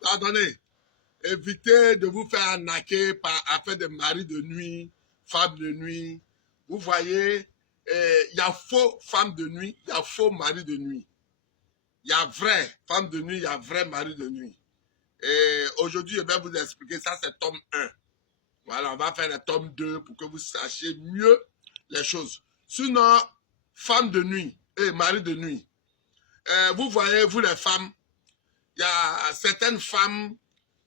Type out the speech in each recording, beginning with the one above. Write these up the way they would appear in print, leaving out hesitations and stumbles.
Pardonnez, évitez de vous faire arnaquer par affaire de mari de nuit, femme de nuit. Vous voyez, il y a faux femme de nuit, il y a faux mari de nuit. Il y a vrai femme de nuit, il y a vrai mari de nuit. Et aujourd'hui, je vais vous expliquer ça, c'est tome 1. Voilà, on va faire le tome 2 pour que vous sachiez mieux les choses. Sinon, femme de nuit et mari de nuit. Vous voyez, vous les femmes, il y a certaines femmes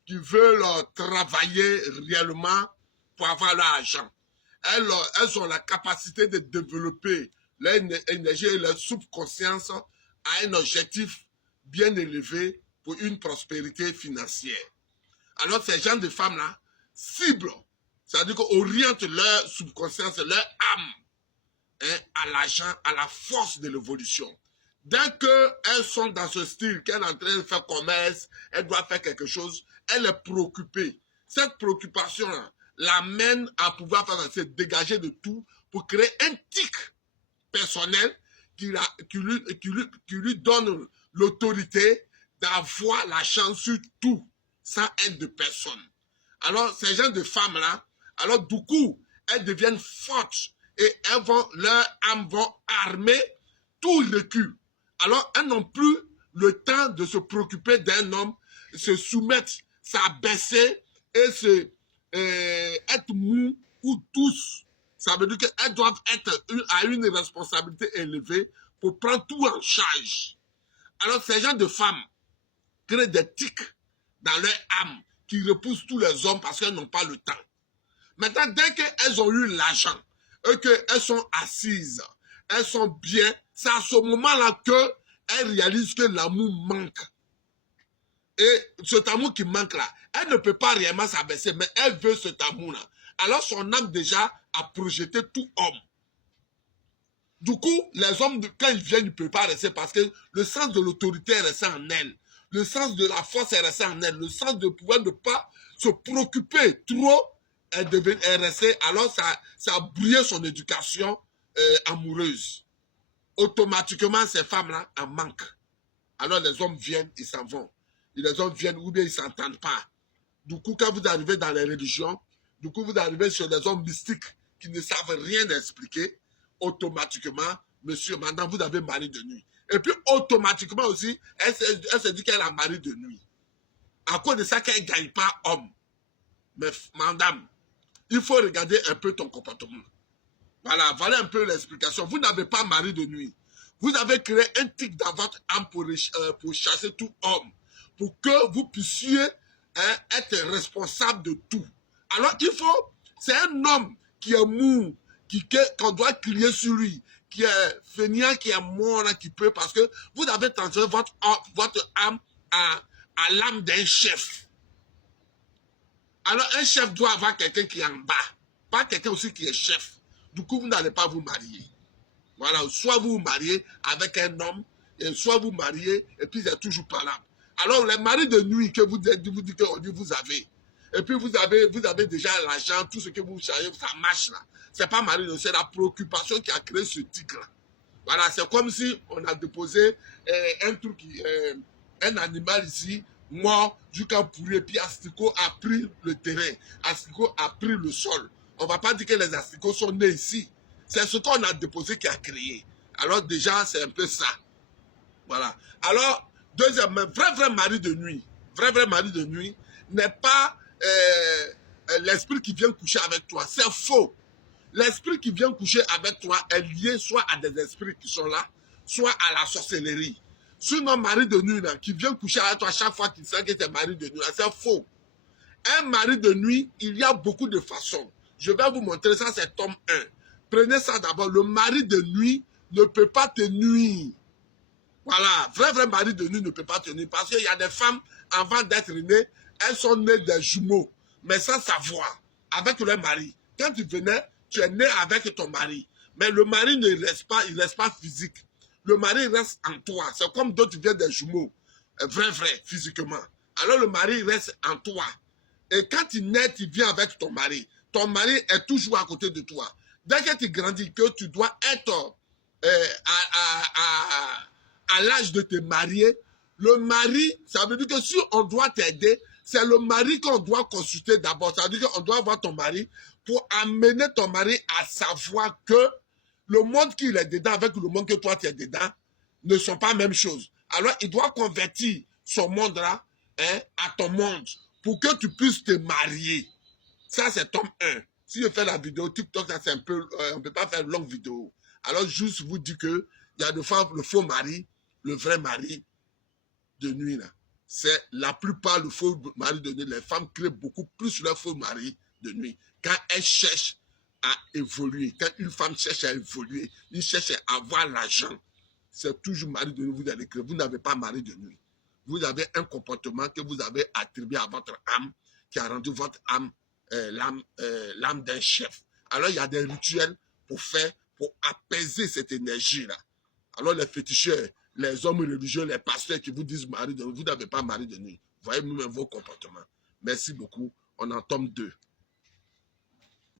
qui veulent travailler réellement pour avoir leur argent. Elles ont la capacité de développer leur énergie et leur subconscience à un objectif bien élevé pour une prospérité financière. Alors ces gens de femmes-là ciblent, c'est-à-dire qu'orientent leur subconscience, leur âme à l'argent, à la force de l'évolution. Dès qu'elles sont dans ce style, qu'elles sont en train de faire commerce, elles doivent faire quelque chose, elle est préoccupée. Cette préoccupation-là l'amène à pouvoir se dégager de tout pour créer un tic personnel qui lui donne l'autorité d'avoir la chance sur tout, sans aide de personne. Alors, ces gens de femmes-là, alors du coup, elles deviennent fortes et leur âme vont armer tout recul. Alors, elles n'ont plus le temps de se préoccuper d'un homme, se soumettre, s'abaisser et être mou ou tous. Ça veut dire qu'elles doivent être à une responsabilité élevée pour prendre tout en charge. Alors, ces gens de femmes créent des tics dans leur âme qui repoussent tous les hommes parce qu'elles n'ont pas le temps. Maintenant, dès qu'elles ont eu l'argent et qu'elles sont assises, elles sont bien, c'est à ce moment-là qu'elles réalisent que l'amour manque. Et cet amour qui manque là, elle ne peut pas réellement s'abaisser, mais elle veut cet amour-là. Alors son âme déjà a projeté tout homme. Du coup, les hommes, quand ils viennent, ils ne peuvent pas rester parce que le sens de l'autorité est resté en elle. Le sens de la force est resté en elle. Le sens de pouvoir ne pas se préoccuper trop est resté. Alors ça a brouillé son éducation amoureuse. Automatiquement, ces femmes-là en manquent. Alors les hommes viennent, ils s'en vont. Et les hommes viennent ou bien ils ne s'entendent pas. Du coup, quand vous arrivez dans les religions, du coup, vous arrivez sur des hommes mystiques qui ne savent rien expliquer, automatiquement, monsieur, madame, vous avez mari de nuit. Et puis, automatiquement aussi, elle se dit qu'elle a mari de nuit. À cause de ça, qu'elle ne gagne pas homme. Mais, madame, il faut regarder un peu ton comportement. Voilà un peu l'explication. Vous n'avez pas mari de nuit. Vous avez créé un tic dans votre âme pour chasser tout homme. Pour que vous puissiez être responsable de tout. Alors il faut, c'est un homme qui est mou, qu'on doit crier sur lui, qui est fainéant, qui est mort, qui peut, parce que vous avez transféré votre âme à l'âme d'un chef. Alors un chef doit avoir quelqu'un qui est en bas, pas quelqu'un aussi qui est chef. Du coup, vous n'allez pas vous marier. Voilà, soit vous vous mariez avec un homme, et soit vous mariez, et puis il est toujours pas là. Alors, les maris de nuit que vous dites que vous avez, et puis vous avez déjà l'argent, tout ce que vous cherchez, ça marche là. C'est pas mari de nuit, c'est la préoccupation qui a créé ce tic-là. Voilà, c'est comme si on a déposé un animal ici, mort, jusqu'à pourrir, et puis Asticot a pris le terrain, Asticot a pris le sol. On ne va pas dire que les asticots sont nés ici. C'est ce qu'on a déposé qui a créé. Alors déjà, c'est un peu ça. Voilà. Alors, deuxièmement, vrai mari de nuit, vrai mari de nuit n'est pas l'esprit qui vient coucher avec toi. C'est faux. L'esprit qui vient coucher avec toi est lié soit à des esprits qui sont là, soit à la sorcellerie. Sinon, mari de nuit là, qui vient coucher avec toi chaque fois qu'il sait que c'est mari de nuit, c'est faux. Un mari de nuit, il y a beaucoup de façons. Je vais vous montrer ça, c'est tome 1. Prenez ça d'abord. Le mari de nuit ne peut pas te nuire. Voilà, vrai mari de nuit ne peut pas te nuire. Parce qu'il y a des femmes, avant d'être nées, elles sont nées des jumeaux, mais sans savoir, avec leur mari. Quand tu venais, tu es né avec ton mari. Mais le mari ne reste pas, il ne reste pas physique. Le mari reste en toi. C'est comme d'autres qui viennent des jumeaux. Vrai, physiquement. Alors le mari reste en toi. Et quand tu nais, tu viens avec ton mari. Ton mari est toujours à côté de toi. Dès que tu grandis, que tu dois être à l'âge de te marier, Le mari, ça veut dire que si on doit t'aider, c'est le mari qu'on doit consulter d'abord. Ça veut dire qu'on doit voir ton mari pour amener ton mari à savoir que le monde qu'il est dedans avec le monde que toi tu es dedans ne sont pas la même chose. Alors, il doit convertir son monde-là à ton monde pour que tu puisses te marier. Ça, c'est tome 1. Si je fais la vidéo TikTok, ça c'est un peu, on ne peut pas faire une longue vidéo. Alors, juste vous dire que il y a le faux mari, le vrai mari de nuit là. C'est la plupart le faux mari de nuit. Les femmes créent beaucoup plus leur faux mari de nuit quand elles cherchent à évoluer. Quand une femme cherche à évoluer, elle cherche à avoir l'argent. C'est toujours mari de nuit. Vous allez créer. Vous n'avez pas mari de nuit. Vous avez un comportement que vous avez attribué à votre âme, qui a rendu votre âme l'âme d'un chef. Alors, il y a des rituels pour faire, pour apaiser cette énergie-là. Alors, les féticheurs, les hommes religieux, les pasteurs qui vous disent mari de nuit, vous n'avez pas mari de nuit. Voyez vous-même vos comportements. Merci beaucoup. On en tome 2.